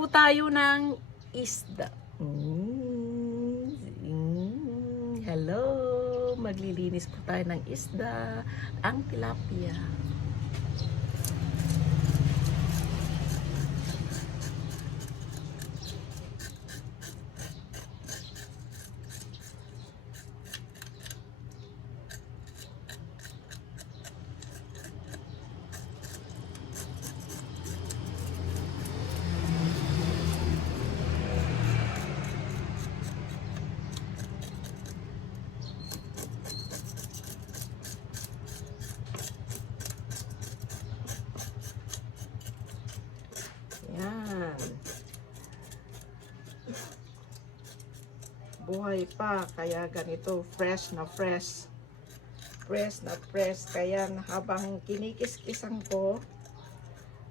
po tayo ng isda. Hello! Maglilinis po tayo ng isda, ang tilapia. Yan. Buhay pa, kaya ganito, fresh na fresh. Fresh na fresh. Kaya habang kinikis-kisan ko,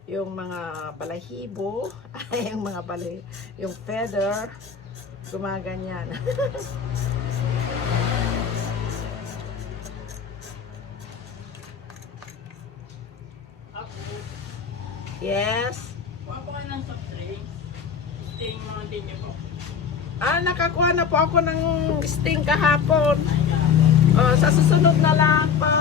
yung mga balahibo, yung mga yung feather, gumaganyan. Yes. Kuha po kayo ng soft drinks. Sting mga din niyo po. Nakakuha na po ako ng sting kahapon. Sa susunod na lang po.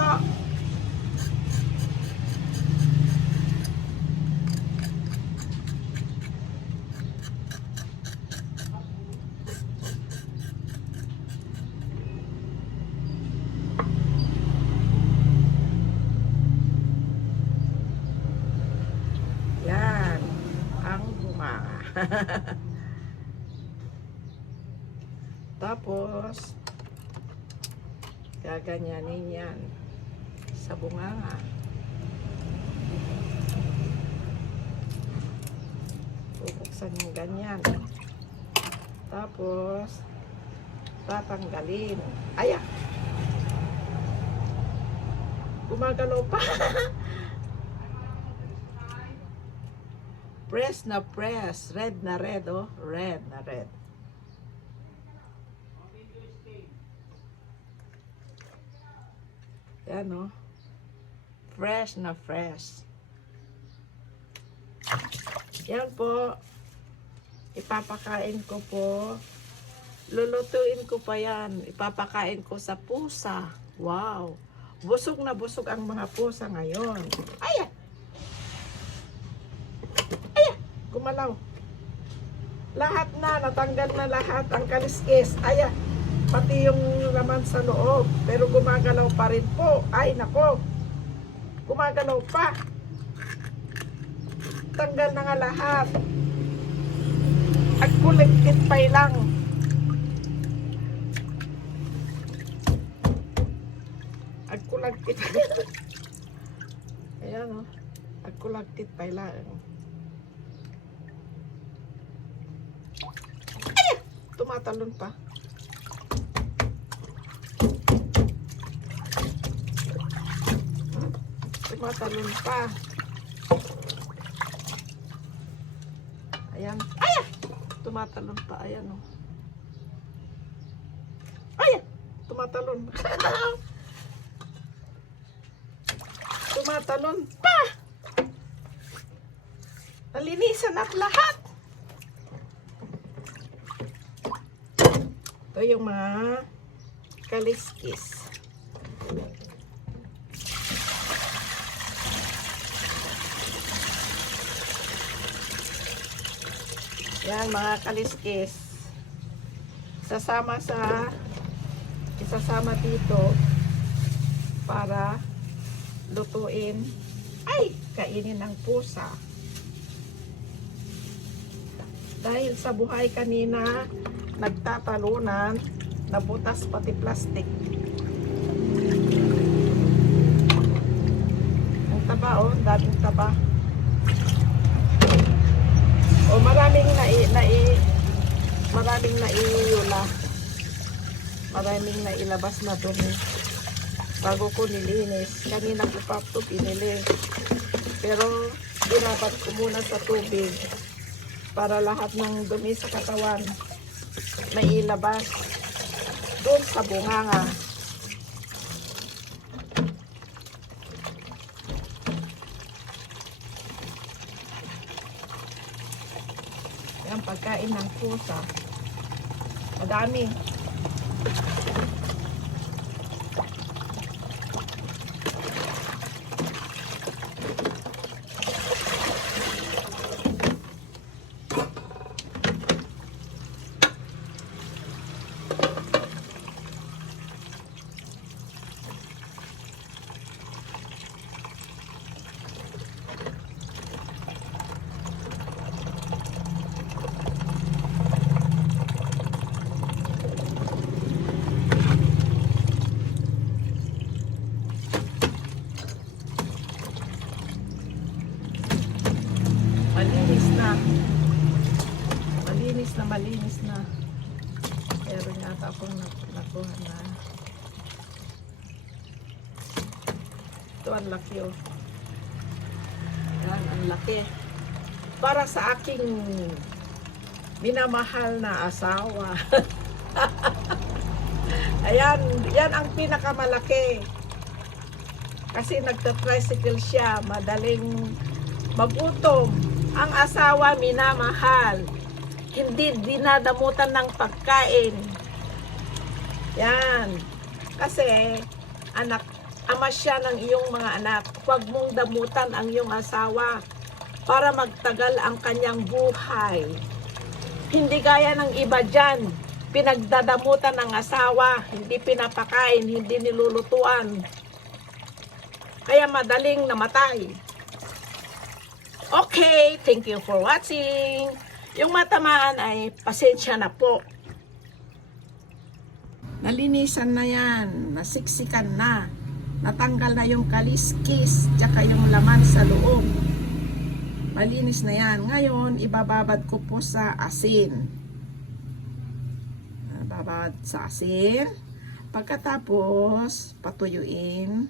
Yan. Ang bunga. Tapos, gaganyanin yan sa bunganga. Bubuksan yung ganyan. Tapos, tatanggalin. Aya! Gumagalaw pa. Press na press. Red na red, oh. Red na red. Yan, oh. Fresh na fresh. Yan po. Ipapakain ko po. Lulutuin ko pa yan. Ipapakain ko sa pusa. Wow. Busog na busog ang mga pusa ngayon. Aya! Aya! Gumalaw. Lahat na. Natanggal na lahat ang kaliskis. Aya! Pati yung laman sa loob. Pero gumagalaw pa rin po. Ay, nako. Gumagalaw pa. Tanggal na nga lahat. At kulekit pa lang. At kulagkit. Ayan, o. At kulagkit pa lang. Ay! Tumatalon pa. Tumatalon pa. Ayan. Ayan! Tumatalon pa. Ayan, o. Ayan! Tumatalon. Tumatalon pa. Nalinisan at lahat. Ito yung mga kaliskis. Yan mga kaliskis. Isasama dito para lutuin. Ay, kainin ng pusa. Dahil sa buhay kanina, nagtatalunan, nabutas pati plastic. Ang taba, oh, daming taba. O maraming naiula. Maraming nailabas na dumi. Bago ko nilinis. Kanina ko pa ito pinili. Pero binabat ko muna sa tubig para lahat ng dumi sa katawan mailabas doon sa bunganga. Yan, pagkain ng pusa. Madami. Malinis na. Malinis na. Pero yata akong nakuha na. Ito ang laki oh. Yan, ang laki. Para sa aking minamahal na asawa. Ayan, yan ang pinakamalaki. Kasi nagta-tricycle siya, madaling magutom. Ang asawa minamahal, hindi dinadamutan ng pagkain. Yan. Kasi ama siya ng iyong mga anak. Huwag mong damutan ang iyong asawa para magtagal ang kanyang buhay. Hindi gaya ng iba dyan, pinagdadamutan ng asawa, hindi pinapakain, hindi nilulutuan. Kaya madaling namatay. Okay, thank you for watching. Yung matamaan ay pasensya na po. Nalinisan na yan, nasiksikan na, natanggal na yung kaliskis, tsaka yung laman sa loob. Malinis na yan. Ngayon, ibababad ko po sa asin. Babad sa asin. Pagkatapos, patuyuin,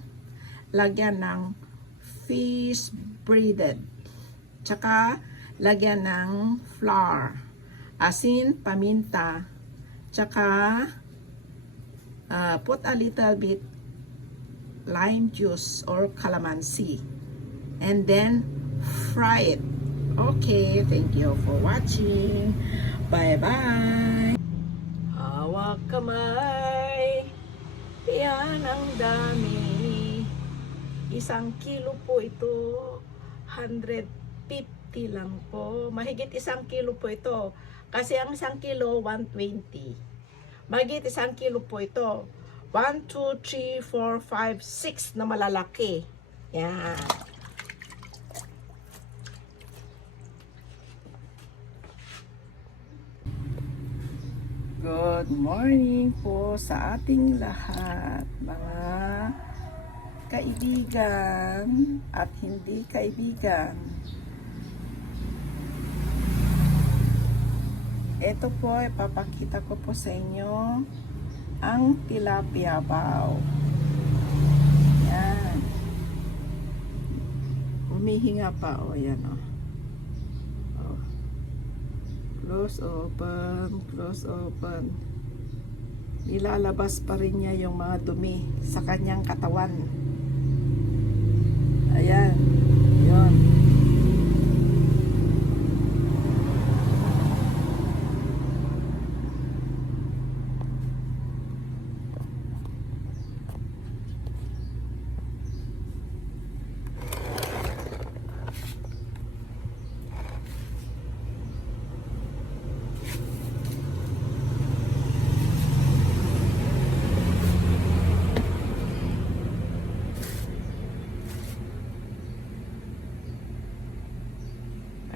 lagyan ng fish breaded. Tsaka, lagyan ng flour, asin, paminta, tsaka put a little bit lime juice or calamansi, and then fry it. Okay, thank you for watching. Bye-bye. Hawak kamay, yan ang dami. 1 kilo po ito, 150 lang po. Mahigit 1 kilo po ito. Kasi ang 1 kilo, 120. Mahigit 1 kilo po ito. 1, 2, 3, 4, 5, 6 na malalaki. Yan. Good morning po sa ating lahat, mga kaibigan at hindi kaibigan. Ito po, ipapakita ko po sa inyo ang tilapia bao. Yan. Humihinga pa, o yan o. Close open, close open. Ilalabas pa rin niya yung mga dumi sa kanyang katawan. Ayan. Yun.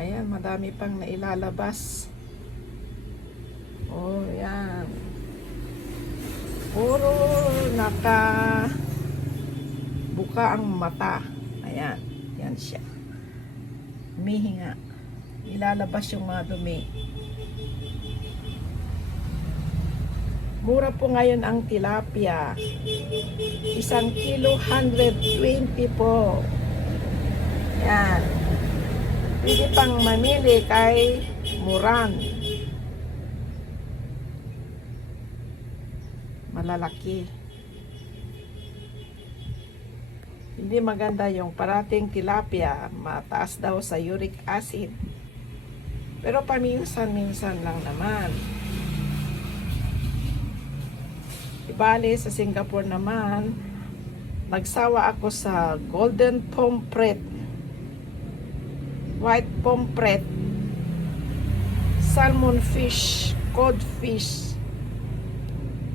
Ayan, madami pang nailalabas. Oh, yan. Puro buka ang mata. Ayan, yan siya. Humihinga. Ilalabas yung mga dumi. Mura po ngayon ang tilapia. 1 kilo, 120 po. Yan. Pwede pang mamili kay Muran. Malalaki. Hindi maganda yung parating tilapia. Mataas daw sa uric acid. Pero paminsan-minsan lang naman. Ibali sa Singapore naman, nagsawa ako sa golden pomfret, white pomfret, salmon fish, codfish.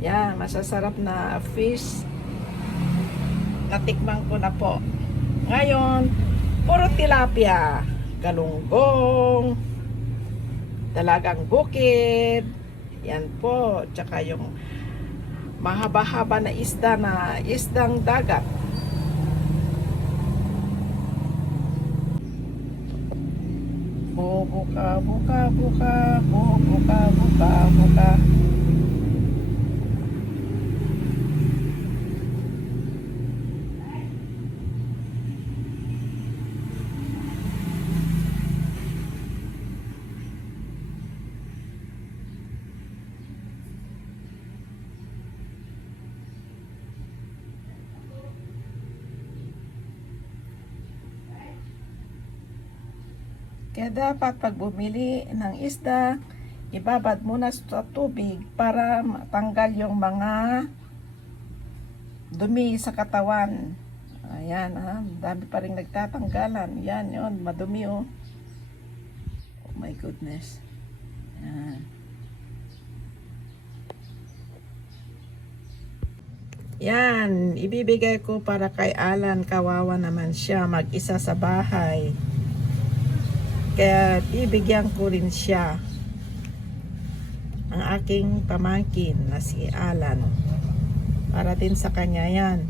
Yan, masasarap na fish. Natikman ko na po. Ngayon, puro tilapia, galunggong, dalagang bukid. Yan po, tsaka yung mahaba-haba na isdang dagat. Buka, buka, buka, buka, buka, buka. Kaya dapat pag bumili ng isda, ibabad muna sa tubig para matanggal yung mga dumi sa katawan. Ayan, ha, dami pa rin nagtatanggalan. Yan, yun, madumi, oh. Oh my goodness. Yan. Yan, ibibigay ko para kay Alan. Kawawa naman siya, mag-isa sa bahay. Kaya ibigyan ko rin siya ang aking pamangkin na si Alan. Para din sa kanya yan.